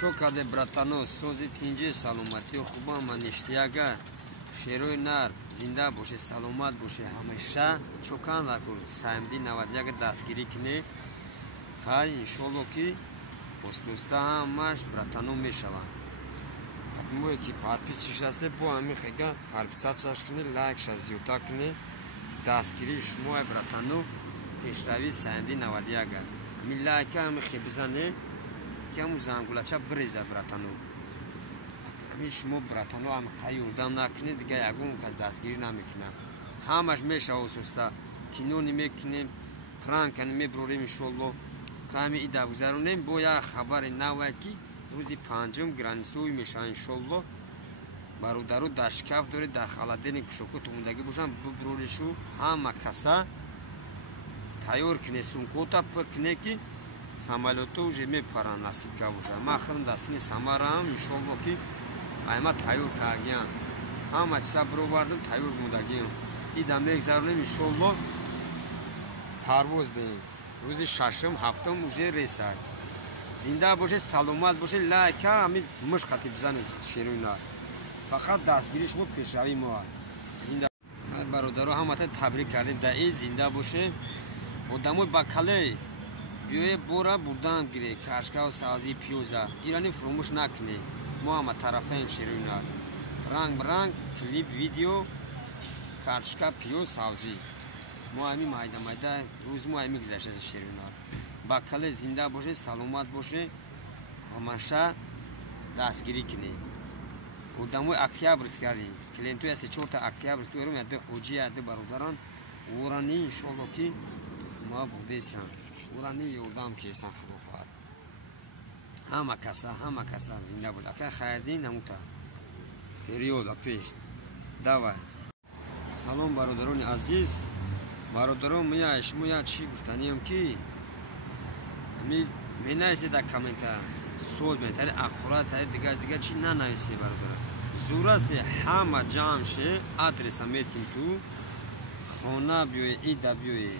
Шокаде братано, сози тинҷи саломатиё хубама ништияга шерои нар зинда боше, саломат боше, ҳамеша чокан лакур самди 91 дастгирӣ кине. Хай иншолло ки остуста ҳамаш братано мешаванд. Мое ки подписчикшасте бо ҳами хега подписатшаш кине, лайкша зиёдтар кине. Дастгирии шумои братано пешравии самди 91. Ҳами лайка ҳами хе бизане ки ҳамун зангулача биреза братано. Ҳами шумо братано ҳами қай ёрдам накунед, дига ягон кас дастгирӣ намекунад. Ҳамаш мешава осуста. Кино намекунем, пранкани меброрем иншолло. Ҳами ида гузаронем бо як хабари наве ки рӯзи панҷум границаҳои мешавад иншолло. Бародару дар шкаф доред, дар халадени кушоку тумондагӣ бошанд, биброришу ҳама каса тайёр кине, сумкота пур кине ки самолето уже мепаранд насибка бошад. Ман худам дар синни самараам иншолло ки айма тайёр кардагиам. Ҳама чиза бировардам, тайёр мондагиам. Ида мегзаронем иншолло парвоз деем. Рӯзи шашум, ҳафтум уже рейсад. Зинда боше, саломат боше, лайка ҳами мушқати бизанед шерои нар. Фақат дастгирии шумо пешравии мо аст. Зинда бародаро ҳамата табрик кардем. Даи зинда боше. Одамои бакале биёе бора бурдан гире, кашкав, савзи, пиёза. Ирани фуромӯш накуне. Мо ҳама тарафаем шерои нар. Ранг бранг, клип, видео, картошка, пиёз, савзи. Мо ҳами майда-майда рӯз мо ҳами гузашта шерои нар. Бакале зинда боше, саломат боше, ҳамаша дастгирӣ кине. Одамои октябрьскари клиентои 3-4 октябрьский орум яде хоҷи яде бародарон орани иншолло ки мо будесан. Орани ёрдам кисан худофат. Ҳама каса зинда буд. Ака хайрдин намута. Периода пеш. Давай. Салом бародарони азиз. Бародарон мия шумо як чӣ гуфтаниям ки ҳами менависед дар комментар. Суд метари ақурат тари дига чӣ нанависед бародарон. Зур аст ҳама ҷамъ ше адреса метим ту. Хона биёе, ида биёе.